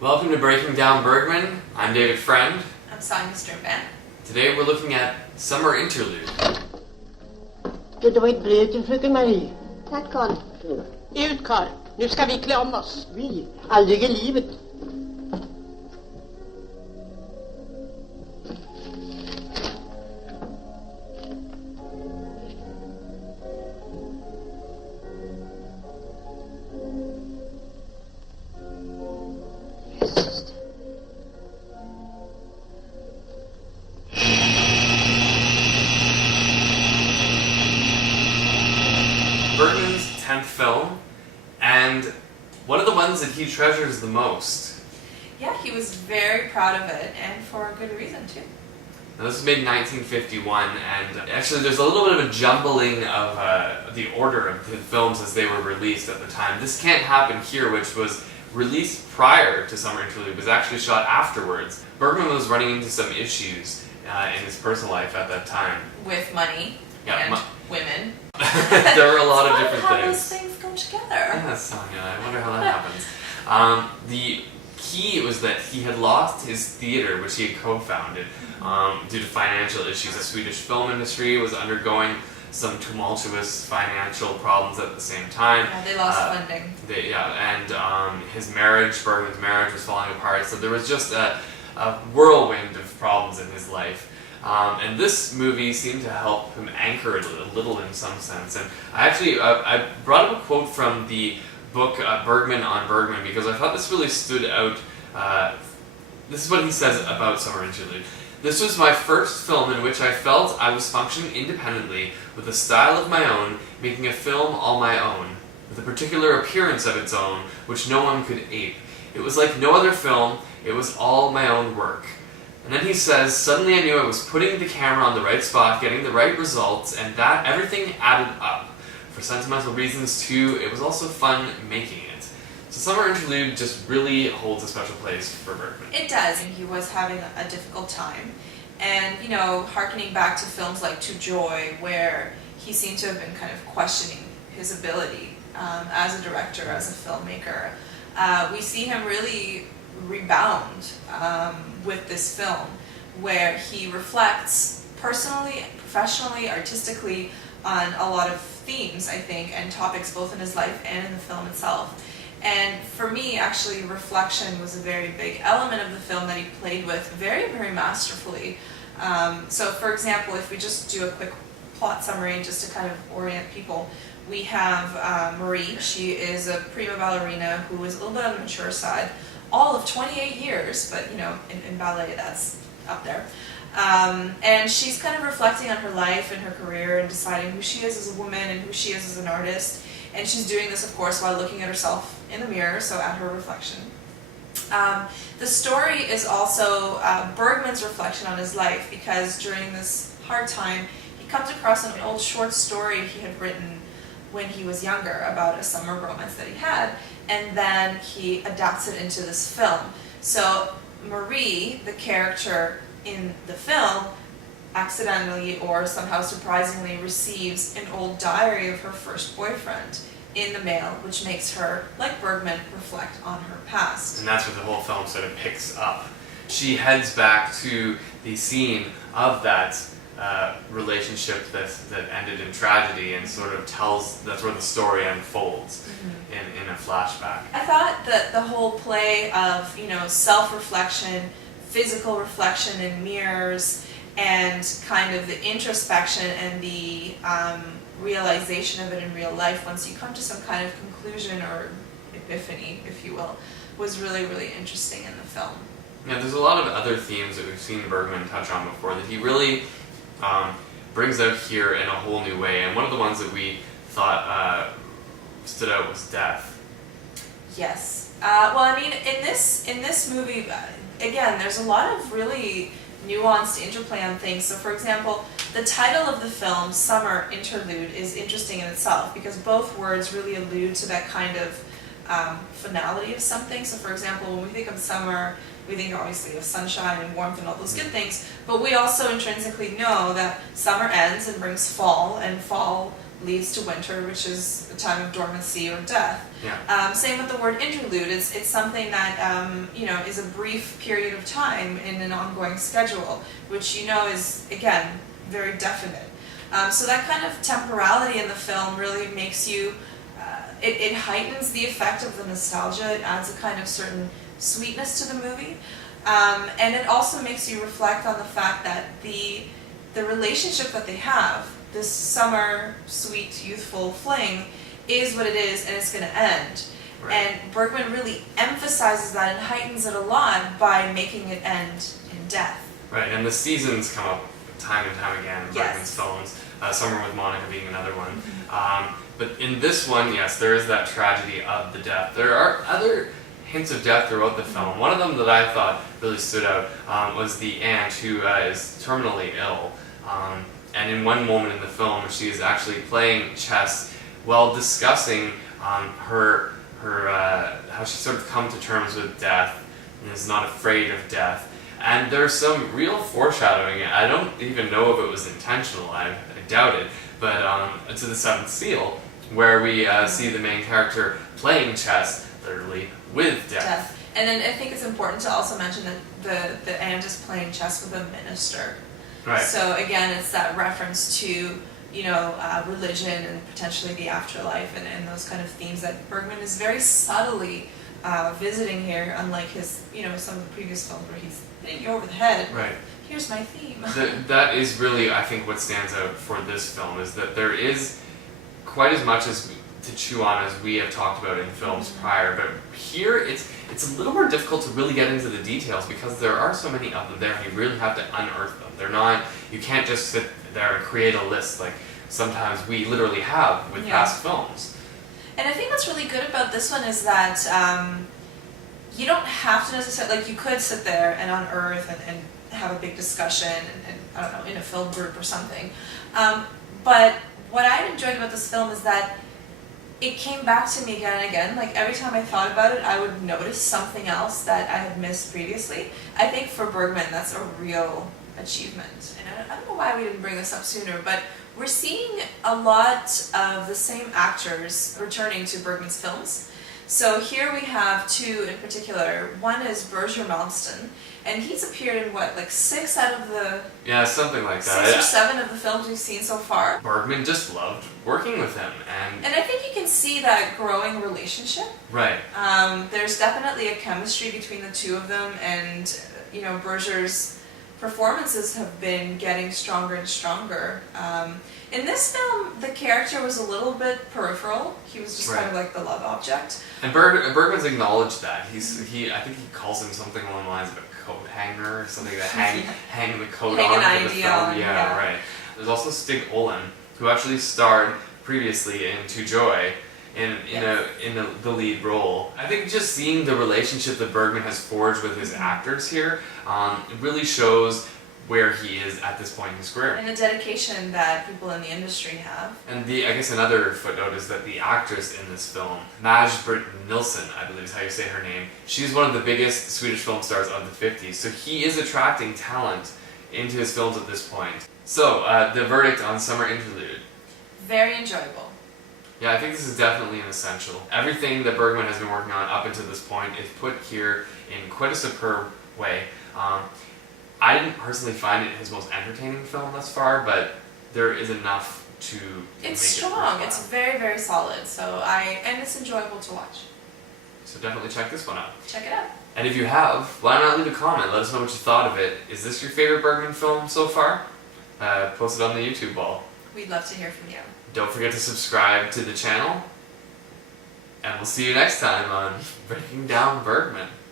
Welcome to Breaking Down Bergman. I'm David Friend. I'm Sonia Strimban. Today we're looking at Summer Interlude. Det var ett brev till fröken Marie. Tack, Karl. Ut, Karl. Nu ska vi klä om oss. Vi? Aldrig i livet. Bergman's 10th film, and one of the ones that he treasures the most. Yeah, he was very proud of it, and for a good reason too. Now, this was made in 1951, and actually there's a little bit of a jumbling of the order of the films as they were released at the time. This Can't Happen Here, which was released prior to Summer Interlude, was actually shot afterwards. Bergman was running into some issues in his personal life at that time. With money and women. There were a lot of different how things. those things go together. Yes, Sonia, I wonder how that happens. The key was that he had lost his theater, which he had co-founded, due to financial issues. The Swedish film industry was undergoing some tumultuous financial problems at the same time. Yeah, they lost funding. And his marriage, Bergman's marriage, was falling apart. So there was just a whirlwind of problems in his life. And this movie seemed to help him anchor it a little in some sense. And I brought up a quote from the book Bergman on Bergman because I thought this really stood out. This is what he says about Summer Interlude. "This was my first film in which I felt I was functioning independently with a style of my own, making a film all my own, with a particular appearance of its own, which no one could ape. It was like no other film, it was all my own work." And then he says, "Suddenly I knew I was putting the camera on the right spot, getting the right results, and that everything added up. For sentimental reasons too, it was also fun making it." So Summer Interlude just really holds a special place for Bergman. It does. And he was having a difficult time. And, hearkening back to films like To Joy, where he seemed to have been kind of questioning his ability as a director, as a filmmaker, we see him really rebound with this film, where he reflects personally, professionally, artistically on a lot of themes, I think, and topics both in his life and in the film itself. And for me, actually, reflection was a very big element of the film that he played with very, very masterfully. So, for example, if we just do a quick plot summary just to kind of orient people, we have Marie. She is a prima ballerina who is a little bit on the mature side. All of 28 years, but in ballet that's up there. And she's kind of reflecting on her life and her career and deciding who she is as a woman and who she is as an artist. And she's doing this, of course, while looking at herself in the mirror, so at her reflection. The story is also Bergman's reflection on his life, because during this hard time, he comes across an old short story he had written when he was younger about a summer romance that he had, and then he adapts it into this film. So Marie, the character in the film, accidentally or somehow surprisingly receives an old diary of her first boyfriend in the mail, which makes her, like Bergman, reflect on her past. And that's what the whole film sort of picks up. She heads back to the scene of that relationship that ended in tragedy and sort of that's where the story unfolds in a flashback. I thought that the whole play of, self-reflection, physical reflection in mirrors, and kind of the introspection and the realization of it in real life once you come to some kind of conclusion or epiphany, if you will, was really, really interesting in the film. Yeah, there's a lot of other themes that we've seen Bergman touch on before that he really brings out here in a whole new way, and one of the ones that we thought stood out was death. Yes. In this movie, again, there's a lot of really nuanced interplay on things. So, for example, the title of the film, Summer Interlude, is interesting in itself because both words really allude to that kind of finality of something. So, for example, when we think of summer, we think obviously of sunshine and warmth and all those good things, but we also intrinsically know that summer ends and brings fall, and fall leads to winter, which is a time of dormancy or death. Yeah. Same with the word interlude. It's something that is a brief period of time in an ongoing schedule, which is again very definite. So that kind of temporality in the film really makes you. It heightens the effect of the nostalgia. It adds a kind of certain sweetness to the movie, and it also makes you reflect on the fact that the relationship that they have, this summer, sweet, youthful fling, is what it is, and it's going to end. Right. And Bergman really emphasizes that and heightens it a lot by making it end in death. Right, and the seasons come up time and time again in Yes. Bergman's films. Summer with Monica being another one. But in this one, yes, there is that tragedy of the death. There are other hints of death throughout the film. One of them that I thought really stood out was the aunt who is terminally ill. And in one moment in the film, she is actually playing chess while discussing her how she sort of come to terms with death and is not afraid of death. And there's some real foreshadowing. I don't even know if it was intentional. I doubt it. But to The Seventh Seal, where we see the main character playing chess, literally, with death. And then I think it's important to also mention that the aunt is playing chess with a minister. Right. So again, it's that reference to religion and potentially the afterlife and those kind of themes that Bergman is very subtly visiting here, unlike his some of the previous films where he's hitting you over the head. Right. Here's my theme. That is really, I think, what stands out for this film, is that there is quite as much as to chew on as we have talked about in films prior, but here it's a little more difficult to really get into the details because there are so many of them there and you really have to unearth them. They're not, you can't just sit there and create a list like sometimes we literally have with past films. And I think what's really good about this one is that you don't have to necessarily, like you could sit there and unearth and have a big discussion and I don't know, in a film group or something. But what I enjoyed about this film is that it came back to me again and again. Like every time I thought about it, I would notice something else that I had missed previously. I think for Bergman, that's a real achievement. And I don't know why we didn't bring this up sooner, but we're seeing a lot of the same actors returning to Bergman's films. So here we have two in particular. One is Birger Malmsten, and he's appeared in what, like 6 out of the... Yeah, something like that. 6 or 7 of the films we've seen so far. Bergman just loved working with him. And I think you can see that growing relationship. Right. There's definitely a chemistry between the two of them, and Birger's performances have been getting stronger and stronger. In this film, the character was a little bit peripheral. He was just kind of like the love object. And Bergman's acknowledged that. I think he calls him something along the lines of a coat hanger or something, that hang the coat Hang on an for the idea film. on, Yeah, right. There's also Stig Olin, who actually starred previously in To Joy in the lead role. I think just seeing the relationship that Bergman has forged with his actors here, it really shows where he is at this point in his career. And the dedication that people in the industry have. And I guess another footnote is that the actress in this film, Maj-Britt Nilsson, I believe is how you say her name, she's one of the biggest Swedish film stars of the 50s, so he is attracting talent into his films at this point. So, the verdict on Summer Interlude. Very enjoyable. Yeah, I think this is definitely an essential. Everything that Bergman has been working on up until this point is put here in quite a superb way. I didn't personally find it his most entertaining film thus far, but there is enough to make It's it strong. worthwhile. It's very, very solid. And it's enjoyable to watch. So definitely check this one out. Check it out. And if you have, why not leave a comment? Let us know what you thought of it. Is this your favorite Bergman film so far? Post it on the YouTube wall. We'd love to hear from you. Don't forget to subscribe to the channel. And we'll see you next time on Breaking Down Bergman.